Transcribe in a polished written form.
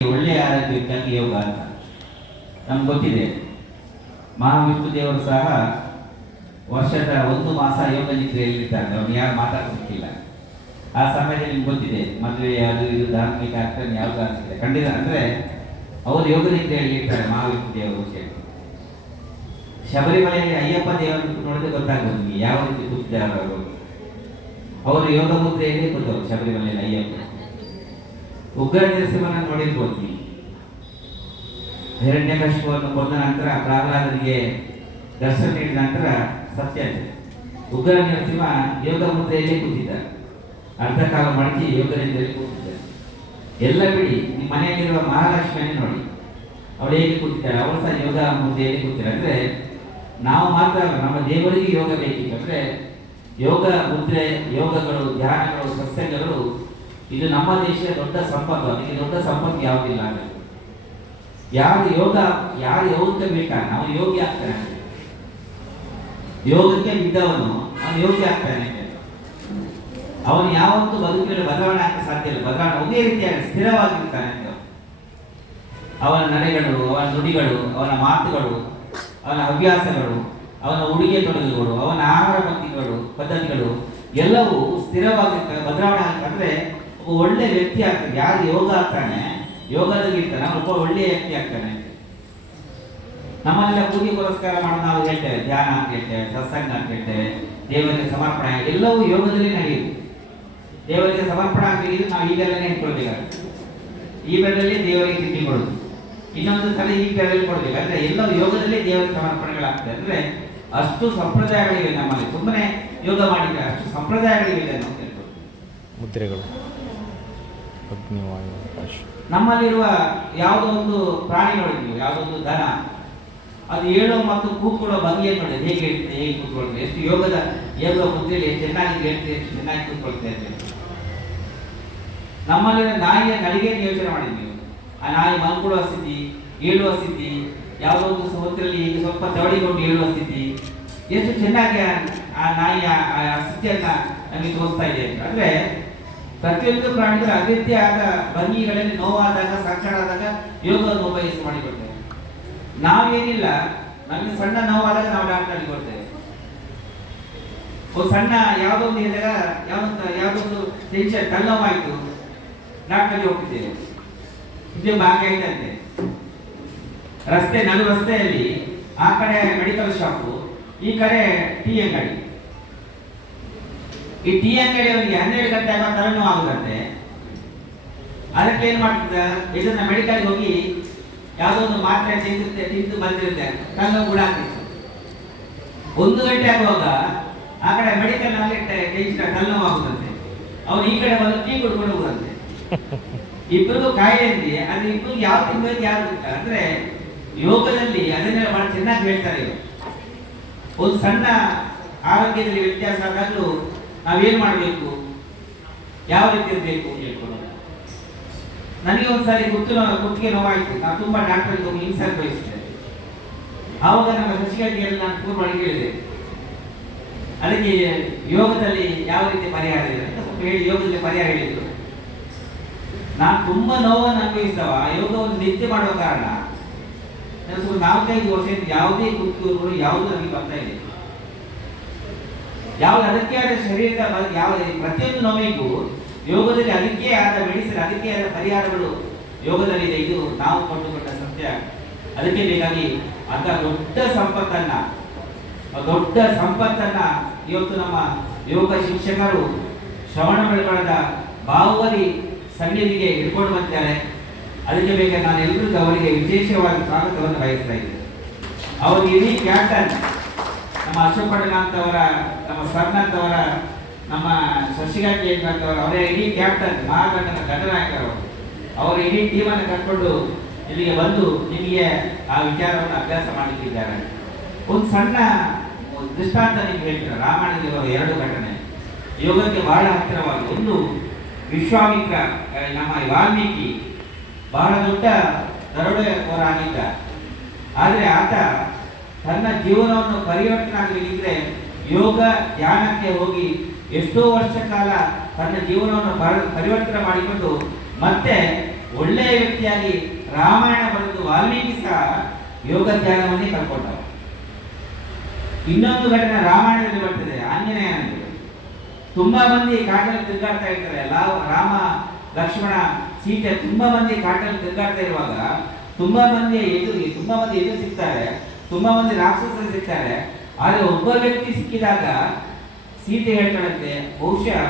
ಒಳ್ಳೆಯ ಆರೋಗ್ಯಕ್ಕಾಗಿ ಯೋಗ ಅಂತ ನಮ್ಗೆ ಗೊತ್ತಿದೆ. ಮಹಾವಿಷ್ಣು ದೇವರು ಸಹ ವರ್ಷದ 1 ಮಾಸ ಯೋಗ ನಿದ್ರೆಯಲ್ಲಿ ಇರ್ತಾರೆ. ಅವ್ರು ಯಾರು ಮಾತಾಡೋದಕ್ಕಿಲ್ಲ. ಆ ಸಮಯದಲ್ಲಿ ನಿಮ್ಗೆ ಗೊತ್ತಿದೆ, ಮದುವೆ ಅದು ಇದು ಧಾರ್ಮಿಕ ಆಗ್ತಾನೆ ಯಾವಾಗ ಅನಿಸಿದೆ ಖಂಡಿತ. ಅಂದರೆ ಅವರು ಯೋಗ ನಿದ್ರೆಯಲ್ಲಿ ಇರ್ತಾರೆ ಮಹಾವಿಷ್ಣು ದೇವರು. ಶಬರಿಮಲೆಯಲ್ಲಿ ಅಯ್ಯಪ್ಪ ದೇವರನ್ನು ನೋಡಿದ್ರೆ ಗೊತ್ತಾಗ್ಬೋದು ನಿಮಗೆ ಯಾವ ರೀತಿ ಕೂತಿದ್ದಾರೆ ಅವರು ಯೋಗ ಮುದ್ರೆಯಲ್ಲಿ ಕೂತವರು ಶಬರಿಮಲೆಯಲ್ಲಿ ಅಯ್ಯಪ್ಪ. ಉಗ್ರ ನರಸಿಂಹನ ನೋಡಿರ್ಬೋದು ನೀವು. ಹಿರಣ್ಯಕಶಿಪುವನ್ನು ಕೊಂದ ನಂತರ ಪ್ರಹ್ಲಾದನಿಗೆ ದರ್ಶನ ನೀಡಿದ ನಂತರ ಸತ್ಯ ಇದೆ, ಉಗ್ರ ನರಸಿಂಹ ಯೋಗ ಮುದ್ರೆಯಲ್ಲೇ ಕೂತಿದ್ದ. ಅರ್ಧ ಕಾಲ ಮಡಚಿ ಯೋಗ ನಿದ್ರೆಯಲ್ಲಿ ಕೂತಿದ್ದ. ಎಲ್ಲ ಬಿಡಿ, ನಿಮ್ಮ ಮನೆಯಲ್ಲಿರುವ ಮಹಾಲಕ್ಷ್ಮಿಯನ್ನು ನೋಡಿ, ಅವಳು ಹೇಗೆ ಕೂತಿದ್ದಾಳೆ, ಅವಳು ಸಹ ಯೋಗ ಮುದ್ರೆಯಲ್ಲಿ ಕೂತಿದ್ದಾರೆ. ಅಂದರೆ ನಾವು ಮಾತ್ರ ಅಲ್ಲ, ನಮ್ಮ ದೇವರಿಗೆ ಯೋಗ ಬೇಕಿತ್ತು. ಅಂದರೆ ಯೋಗ ಮುದ್ರೆ, ಯೋಗಗಳು, ಧ್ಯಾನಗಳು, ಸತ್ಸಂಗಗಳು ಇದು ನಮ್ಮ ದೇಶದ ದೊಡ್ಡ ಸಂಪತ್ತು. ಅದಕ್ಕೆ ದೊಡ್ಡ ಸಂಪತ್ತು ಯಾವುದಿಲ್ಲ. ಯಾರು ಯೋಗಕ್ಕೆ ಬೇಕಾನೆ ಅವನು ಯೋಗಿ ಆಗ್ತಾನೆ. ಯೋಗಕ್ಕೆ ಬಿದ್ದವನು ಅವನು ಯೋಗಿ ಆಗ್ತಾನೆ. ಅವನು ಯಾವತ್ತೂ ಬದುಕಿನಲ್ಲಿ ಬದಲಾವಣೆ ಆಗಕ್ಕೆ ಸಾಧ್ಯ ಇಲ್ಲ. ಬದಲಾವಣೆ ಒಂದೇ ರೀತಿಯಾಗಿ ಸ್ಥಿರವಾಗಿರ್ತಾನೆ ಅಂತ. ಅವನ ನಡೆಗಳು, ಅವನ ನುಡಿಗಳು, ಅವನ ಮಾತುಗಳು, ಅವನ ಹವ್ಯಾಸಗಳು, ಅವನ ಉಡುಗೆ ತೊಡುಗೆಗಳು, ಅವನ ಆಹಾರ ಪದ್ಧತಿಗಳು ಎಲ್ಲವೂ ಸ್ಥಿರವಾಗಿರ್ತಾರೆ, ಬದಲಾವಣೆ ಆಗ್ತದೆ. ಅಂದರೆ ಒಳ್ಳೆ ವ್ಯಕ್ತಿ ಆಗ್ತಾನೆ. ಯಾರು ಯೋಗ ಆಗ್ತಾನೆ, ಯೋಗದಲ್ಲಿ ಇರ್ತಾನೆ, ಒಬ್ಬ ಒಳ್ಳೆಯ ವ್ಯಕ್ತಿ ಆಗ್ತಾನೆ. ನಮ್ಮಲ್ಲೆಲ್ಲ ಪೂಜೆ ಪುರಸ್ಕಾರ ಮಾಡೋದು ನಾವು ಹೇಳ್ತೇವೆ, ಧ್ಯಾನ ಅಂತ ಹೇಳ್ತೇವೆ, ಸತ್ಸಂಗ ಅಂತ ಹೇಳ್ತೇವೆ, ದೇವರಿಗೆ ಸಮರ್ಪಣೆ, ಎಲ್ಲವೂ ಯೋಗದಲ್ಲಿ ನಡೆಯುವುದು. ದೇವರಿಗೆ ಸಮರ್ಪಣೆ ಆಗಲಿಕ್ಕೆ ನಾವು ಈಗಲೇ ಇಟ್ಕೊಳ್ಬೇಕಾಗುತ್ತೆ. ಈ ಬೆರಳಲ್ಲಿ ದೇವರಿಗೆ ತಿಂಡಿ ಕೊಡೋದು, ಇನ್ನೊಂದು ಸಲ ಈ ಬೆರಳಲ್ಲಿ ಕೊಡಬೇಕು. ಅಂದರೆ ಎಲ್ಲವೂ ಯೋಗದಲ್ಲಿ ದೇವರ ಸಮರ್ಪಣೆಗಳಾಗ್ತದೆ. ಅಂದರೆ ಅಷ್ಟು ಸಂಪ್ರದಾಯಗಳಿವೆ ನಮ್ಮಲ್ಲಿ. ಸುಮ್ಮನೆ ಯೋಗ ಮಾಡಿದ್ರೆ ಅಷ್ಟು ಸಂಪ್ರದಾಯಗಳಿವೆ ಅಂತ ಹೇಳ್ಬೋದು. ಮುದ್ರೆಗಳು, ನಮ್ಮಲ್ಲಿರುವ ಯಾವುದೋ ಒಂದು ಪ್ರಾಣಿ ನೋಡಿದ್ವಿ, ಯಾವುದೋ ಒಂದು ದನ, ಅದು ಹೇಳೋ ಮತ್ತು ಕೂತ್ಕೊಳ್ಳೋ ಭಂಗಿಯನ್ನು ನೋಡಿ, ಹೇಗೆ ಹೇಳ್ತದೆ, ಹೇಗೆ ಕೂತ್ಕೊಳ್ತದೆ, ಎಷ್ಟು ಯೋಗ ಮುದ್ರೆಯಲ್ಲಿ ಚೆನ್ನಾಗಿ ಹೇಳ್ತದೆ, ಎಷ್ಟು ಚೆನ್ನಾಗಿ ಕೂತ್ಕೊಳ್ತದೆ ಅಂತ. ನಮ್ಮಲ್ಲಿನ ನಾಯಿಯ ನಡಿಗೆಯನ್ನು ಯೋಚನೆ ಮಾಡಿದ್ವಿ. ಆ ನಾಯಿ ಮಲ್ಕೊಳ್ಳುವ ಸ್ಥಿತಿ, ಏಳುವ ಸ್ಥಿತಿ, ಯಾವುದೋ ಒಂದು ಸಮುದ್ರದಲ್ಲಿ ಈಗ ಸ್ವಲ್ಪ ತವಡಿಕೊಂಡು ಏಳುವ ಸ್ಥಿತಿ, ಎಷ್ಟು ಚೆನ್ನಾಗಿ ಆ ನಾಯಿಯ ಸ್ಥಿತಿಯನ್ನ ನಮಗೆ ತೋರಿಸ್ತಾ ಇದೆ. ಅಂದ್ರೆ ಪ್ರತಿಯೊಂದು ಪ್ರಾಣಿಗಳು ಅಗತ್ಯ ಆದ ಭಂಗಿಗಳಲ್ಲಿ ನೋವಾದಾಗ, ಸಂಕಟ ಆದಾಗ ಯೋಗವನ್ನು ಉಪಯೋಗಿಸಿ ಮಾಡಿಕೊಳ್ತೇವೆ. ನಾವೇನಿಲ್ಲ, ನಮಗೆ ಸಣ್ಣ ನೋವಾದಾಗ ನಾವು ಡಾಕ್ಟರ್ ಕೊಡ್ತೇವೆ. ಒಂದು ಸಣ್ಣ ಯಾವುದೋ ಒಂದು ಹೇಳಿದಾಗ, ಯಾವುದೊಂದು ಟೆನ್ಷನ್, ತಲೆನೋವಾಯಿತು, ಡಾಕ್ಟರ್ಗೆ ಹೋಗ್ತಿದ್ದೇವೆ. ಇದು ಭಾಗ ಐತಂತೆ. ನಡು ರಸ್ತೆಯಲ್ಲಿ ಆ ಕಡೆ ಮೆಡಿಕಲ್ ಶಾಪು, ಈ ಕಡೆ ಟೀ ಅಂಗಡಿ. ಈ ಟೀ ಅಂಗಡಿಯವರಿಗೆ 12 ಗಂಟೆ ಆಗ ತಲೆನೋವು ಆಗುದಂತೆ. ಅದಕ್ಕೆ ಏನ್ ಮಾಡ್ತಿದ್ದ, ಇದನ್ನ ಮೆಡಿಕಲ್ಗೆ ಹೋಗಿ ಯಾವುದೋ ಒಂದು ಮಾತ್ರೆ ತಿಂದು ಬಂದಿರುತ್ತೆ, ತಲೆನೋವು ಕೂಡ ಆಗ್ತಿತ್ತು. 1 ಗಂಟೆ ಆಗುವಾಗ ಆ ಕಡೆ ಮೆಡಿಕಲ್ ನಲ್ಲಿ ಟೆನ್ಷನ್, ತಲೆನೋವು ಆಗುದಂತೆ. ಅವ್ರು ಈ ಕಡೆ ಬಂದು ಟೀ ಕುಡ್ಕೊಂಡು ಹೋಗುದಂತೆ. ಇಬ್ಬರಿಗೂ ಕಾಯಿಲೆ ಅಂತೆ. ಅದು ಇಬ್ಬರಿಗೆ ಯಾವ ತಿನ್ಬೇಕು ಯಾರು ಗೊತ್ತಿಲ್ಲ. ಅಂದ್ರೆ ಯೋಗದಲ್ಲಿ ಅದನ್ನೆಲ್ಲ ಬಹಳ ಚೆನ್ನಾಗಿ ಹೇಳ್ತಾರೆ. ಒಂದು ಸಣ್ಣ ಆರೋಗ್ಯದಲ್ಲಿ ವ್ಯತ್ಯಾಸ ಆದಾಗಲೂ ನಾವೇನು ಮಾಡಬೇಕು, ಯಾವ ರೀತಿ ಇರಬೇಕು ಹೇಳ್ಕೊಡೋದು. ನನಗೆ ಒಂದ್ಸಾರಿ ಕುತ್ತಿಗೆ ನೋವಾಯಿತು. ನಾನು ತುಂಬಾ ಡಾಕ್ಟರ್ಗೆ ಹೋಗಿ ಹಿಂಸೆ ಬಯಸಿದ್ದೆ. ಆವಾಗ ನಮ್ಮ ಸಚಿವರಿಗೆಲ್ಲ ನಾನು ಪೂರ್ವವಾಗಿ ಹೇಳಿದೆ, ಅದಕ್ಕೆ ಯೋಗದಲ್ಲಿ ಯಾವ ರೀತಿ ಪರಿಹಾರ ಇದೆ ಅಂತ ಸ್ವಲ್ಪ ಹೇಳಿ, ಯೋಗದಲ್ಲಿ ಪರಿಹಾರ ಹೇಳಿದ್ರು. ನಾನು ತುಂಬಾ ನೋವನ್ನು ಅನುಭವಿಸ್ತವ ಯೋಗವನ್ನು ನಿತ್ಯ ಮಾಡುವ ಕಾರಣ ನಾನು ಸುಮಾರು 4-5 ವರ್ಷದಿಂದ ಯಾವುದೇ ಕುತ್ತಿಗೆಗಳು ಯಾವುದು ನನಗೆ ಬರ್ತಾ ಇದೆ. ಯಾವ್ದು ಅದಕ್ಕೆ ಆದ ಶರೀರದ ಯಾವುದೇ ಪ್ರತಿಯೊಂದು ನೋವಿಗೂ ಯೋಗದಲ್ಲಿ ಅದಕ್ಕೆ ಆದ ಮೆಡಿಸಿನ್, ಅದಕ್ಕೆ ಆದ ಪರಿಹಾರಗಳು ಯೋಗದಲ್ಲಿದೆ. ಇದು ನಾವು ಕೊಂಡುಕೊಂಡ ಸತ್ಯ. ಅದಕ್ಕೆ ಬೇಕಾಗಿ ಅಂತ ದೊಡ್ಡ ಸಂಪತ್ತನ್ನ ಇವತ್ತು ನಮ್ಮ ಯೋಗ ಶಿಕ್ಷಕರು ಶ್ರವಣ ಬೆಳಗೊಳದ ಬಾಹುಬಲಿ ಸನ್ನಿಧಿಗೆ ಹಿಡ್ಕೊಂಡು ಬಂದಿದ್ದಾರೆ. ಅದಕ್ಕೆ ಬೇಕಾಗಿ ನಾನು ಎಲ್ಲರಿಗೂ ಅವರಿಗೆ ವಿಶೇಷವಾಗಿ ಸ್ವಾಗತವನ್ನು ಬಯಸ್ತಾ ಇದ್ದೇನೆ. ಅವರು ಇಡೀ ಕ್ಯಾಪ್ಟನ್, ನಮ್ಮ ಅಶೋಕ್ ಪಟೇಲ್ ಅಂತವರ, ನಮ್ಮ ಸರ್ನ್ ಅಂತವರ, ನಮ್ಮ ಶಶಿಕಾಂತ್ ಅಂತವರ, ಅವರೇ ಇಡೀ ಕ್ಯಾಪ್ಟನ್, ಮಹಾಗಂಡನ ಗಂಡನಾಯಕರು. ಅವರು ಇಡೀ ಟೀಮನ್ನು ಕರ್ಕೊಂಡು ಇಲ್ಲಿಗೆ ಬಂದು ನಿಮಗೆ ಆ ವಿಚಾರವನ್ನು ಅಭ್ಯಾಸ ಮಾಡಲಿಕ್ಕಿದ್ದಾರೆ. ಒಂದು ಸಣ್ಣ ದೃಷ್ಟಾಂತ ನಿಮ್ಗೆ ಹೇಳ್ತಾರೆ. ರಾಮಾಯಣದಲ್ಲಿರುವ 2 ಘಟನೆ ಯೋಗಕ್ಕೆ ಬಹಳ ಹತ್ತಿರವಾಗಿ. ಒಂದು, ವಿಶ್ವಾಮಿತ್ರ, ನಮ್ಮ ವಾಲ್ಮೀಕಿ ಬಹಳ ದೊಡ್ಡ ದರೋಡೆಕೋರ ಆಗಿದ್ದ. ಆದರೆ ಆತ ತನ್ನ ಜೀವನವನ್ನು ಪರಿವರ್ತನೆ ಆಗಲಿಕ್ಕಿದ್ರೆ ಯೋಗ ಧ್ಯಾನಕ್ಕೆ ಹೋಗಿ ಎಷ್ಟೋ ವರ್ಷ ಕಾಲ ತನ್ನ ಜೀವನವನ್ನು ಪರಿವರ್ತನೆ ಮಾಡಿಕೊಂಡು ಮತ್ತೆ ಒಳ್ಳೆಯ ವ್ಯಕ್ತಿಯಾಗಿ ರಾಮಾಯಣ ಬರೆದು ವಾಲ್ಮೀಕಿ ಸಹ ಯೋಗ ಧ್ಯಾನವನ್ನೇ ಕಲ್ಕೊಂಡವ. ಇನ್ನೊಂದು ಘಟನೆ ರಾಮಾಯಣದಲ್ಲಿ ಬರ್ತದೆ, ಆಂಜನೇಯ ಅಂತ. ತುಂಬಾ ಮಂದಿ ಕಾಟಲ್ಲಿ ತಿರುಗಾಡ್ತಾ ಇರ್ತಾರೆ, ರಾಮ ಲಕ್ಷ್ಮಣ ಸೀತೆ ತುಂಬಾ ಮಂದಿ ಕಾಟಲ್ಲಿ ತಿರುಗಾಡ್ತಾ ಇರುವಾಗ ತುಂಬಾ ಮಂದಿ ಎದುರು ಸಿಗ್ತಾರೆ, ತುಂಬಾ ಮಂದಿ ರಾಕ್ಷಸರು ಸಿಗ್ತಾರೆ. ಆದರೆ ಒಬ್ಬ ವ್ಯಕ್ತಿ ಸಿಕ್ಕಿದಾಗ ಸೀತೆ ಹೇಳ್ತಾಳಂತೆ, ಬಹುಶಃ